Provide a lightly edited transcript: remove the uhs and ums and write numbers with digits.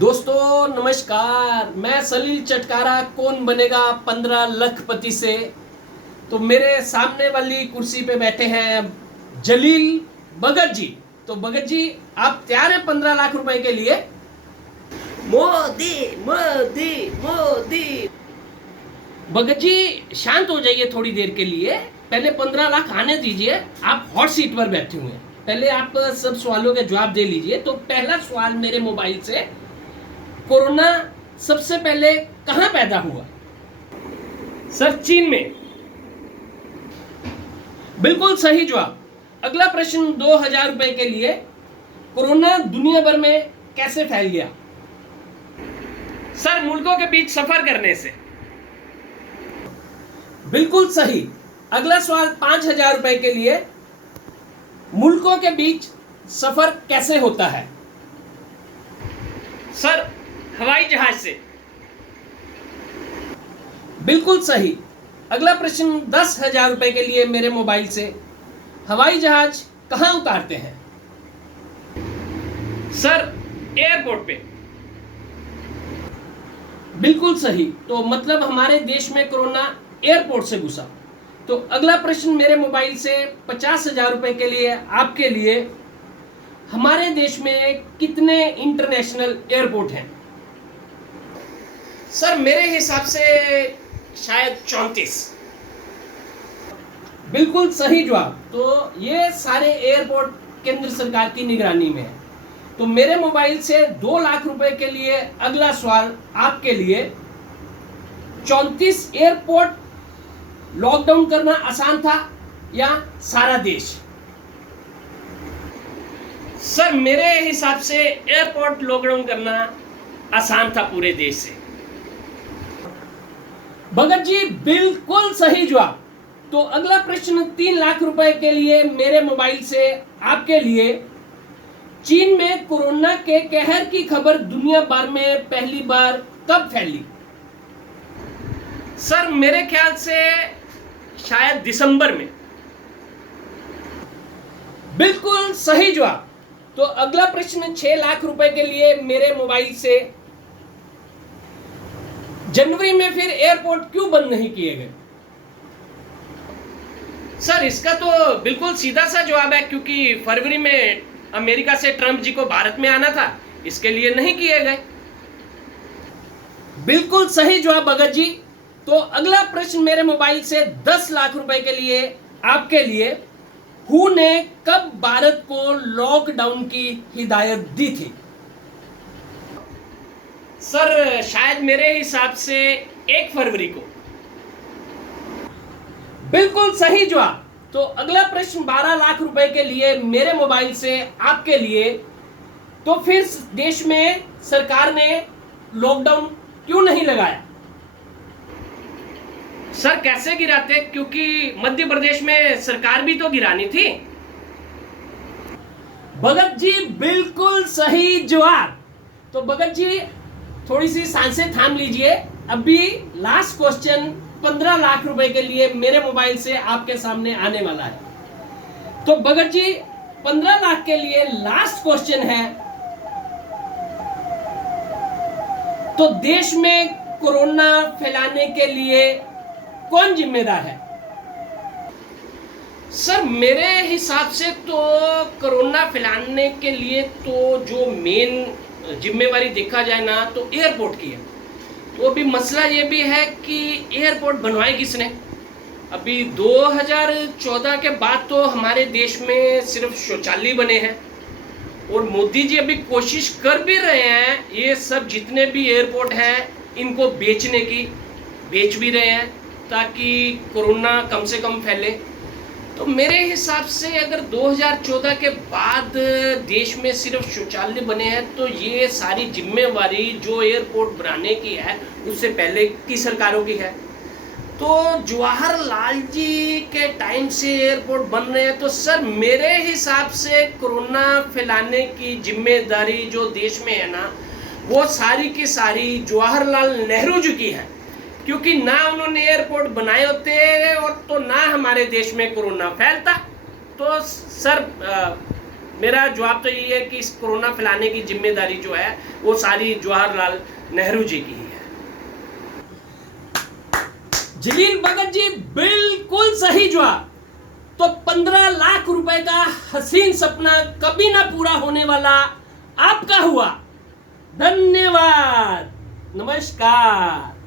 दोस्तों नमस्कार। मैं सलील चटकारा कौन बनेगा 15 लखपति से। तो मेरे सामने वाली कुर्सी पे बैठे हैं जलील भगत जी। तो भगत जी, आप तैयार हैं 15 लाख रुपए के लिए? मोदी मोदी मोदी। भगत जी शांत हो जाइए थोड़ी देर के लिए, पहले 15 लाख आने दीजिए। आप हॉट सीट पर बैठे हुए हैं, पहले आप सब सवालों के जवाब दे लीजिए। तो पहला सवाल मेरे मोबाइल से, कोरोना सबसे पहले कहां पैदा हुआ? सर चीन में। बिल्कुल सही जवाब। अगला प्रश्न 2000 रुपए के लिए, कोरोना दुनिया भर में कैसे फैल गया? सर मुल्कों के बीच सफर करने से। बिल्कुल सही। अगला सवाल 5000 रुपए के लिए, मुल्कों के बीच सफर कैसे होता है? सर हवाई जहाज से। बिल्कुल सही। अगला प्रश्न 10,000 रुपए के लिए मेरे मोबाइल से, हवाई जहाज कहां उतारते हैं? सर एयरपोर्ट पे। बिल्कुल सही। तो मतलब हमारे देश में कोरोना एयरपोर्ट से घुसा। तो अगला प्रश्न मेरे मोबाइल से 50,000 रुपए के लिए, आपके लिए, हमारे देश में कितने इंटरनेशनल एयरपोर्ट हैं? सर मेरे हिसाब से शायद 34। बिल्कुल सही जवाब। तो ये सारे एयरपोर्ट केंद्र सरकार की निगरानी में है। तो मेरे मोबाइल से 2 लाख रुपए के लिए अगला सवाल आपके लिए, 34 एयरपोर्ट लॉकडाउन करना आसान था या सारा देश? सर मेरे हिसाब से एयरपोर्ट लॉकडाउन करना आसान था पूरे देश से। भगत जी बिल्कुल सही जवाब। तो अगला प्रश्न 3 लाख रुपए के लिए मेरे मोबाइल से आपके लिए, चीन में कोरोना के कहर की खबर दुनिया भर में पहली बार कब फैली? सर मेरे ख्याल से शायद दिसंबर में। बिल्कुल सही जवाब। तो अगला प्रश्न 6 लाख रुपए के लिए मेरे मोबाइल से, जनवरी में फिर एयरपोर्ट क्यों बंद नहीं किए गए? सर इसका तो बिल्कुल सीधा सा जवाब है, क्योंकि फरवरी में अमेरिका से ट्रंप जी को भारत में आना था, इसके लिए नहीं किए गए। बिल्कुल सही जवाब भगत जी। तो अगला प्रश्न मेरे मोबाइल से 10 लाख रुपए के लिए, आपके लिए, हू ने कब भारत को लॉकडाउन की हिदायत दी थी? सर शायद मेरे हिसाब से 1 फरवरी को। बिल्कुल सही जवाब। तो अगला प्रश्न 12 लाख रुपए के लिए मेरे मोबाइल से, आपके लिए, तो फिर देश में सरकार ने लॉकडाउन क्यों नहीं लगाया? सर कैसे गिराते, क्योंकि मध्य प्रदेश में सरकार भी तो गिरानी थी। भगत जी बिल्कुल सही जवाब। तो भगत जी थोड़ी सी सांसें थाम लीजिए। अभी लास्ट क्वेश्चन 15 लाख रुपए के लिए मेरे मोबाइल से आपके सामने आने वाला है। तो भगत जी 15 लाख के लिए लास्ट क्वेश्चन है, तो देश में कोरोना फैलाने के लिए कौन जिम्मेदार है? सर मेरे हिसाब से तो कोरोना फैलाने के लिए तो जो मेन जिम्मेवारी देखा जाए ना, तो एयरपोर्ट की है। तो अभी मसला ये भी है कि एयरपोर्ट बनवाए किसने? अभी 2014 के बाद तो हमारे देश में सिर्फ शौचालय बने हैं, और मोदी जी अभी कोशिश कर भी रहे हैं ये सब जितने भी एयरपोर्ट हैं इनको बेचने की, बेच भी रहे हैं ताकि कोरोना कम से कम फैले। तो मेरे हिसाब से अगर 2014 के बाद देश में सिर्फ शौचालय बने हैं, तो ये सारी जिम्मेवारी जो एयरपोर्ट बनाने की है उससे पहले की सरकारों की है। तो जवाहरलाल जी के टाइम से एयरपोर्ट बन रहे हैं, तो सर मेरे हिसाब से कोरोना फैलाने की जिम्मेदारी जो देश में है ना, वो सारी की सारी जवाहरलाल नेहरू जी की है, क्योंकि ना उन्होंने एयरपोर्ट बनाए होते और तो ना हमारे देश में कोरोना फैलता। तो सर मेरा जवाब तो यही है कि इस कोरोना फैलाने की जिम्मेदारी जो है वो सारी जवाहरलाल नेहरू जी की है। जलील भगत जी बिल्कुल सही जवाब। तो 15 लाख रुपए का हसीन सपना कभी ना पूरा होने वाला आपका हुआ। धन्यवाद, नमस्कार।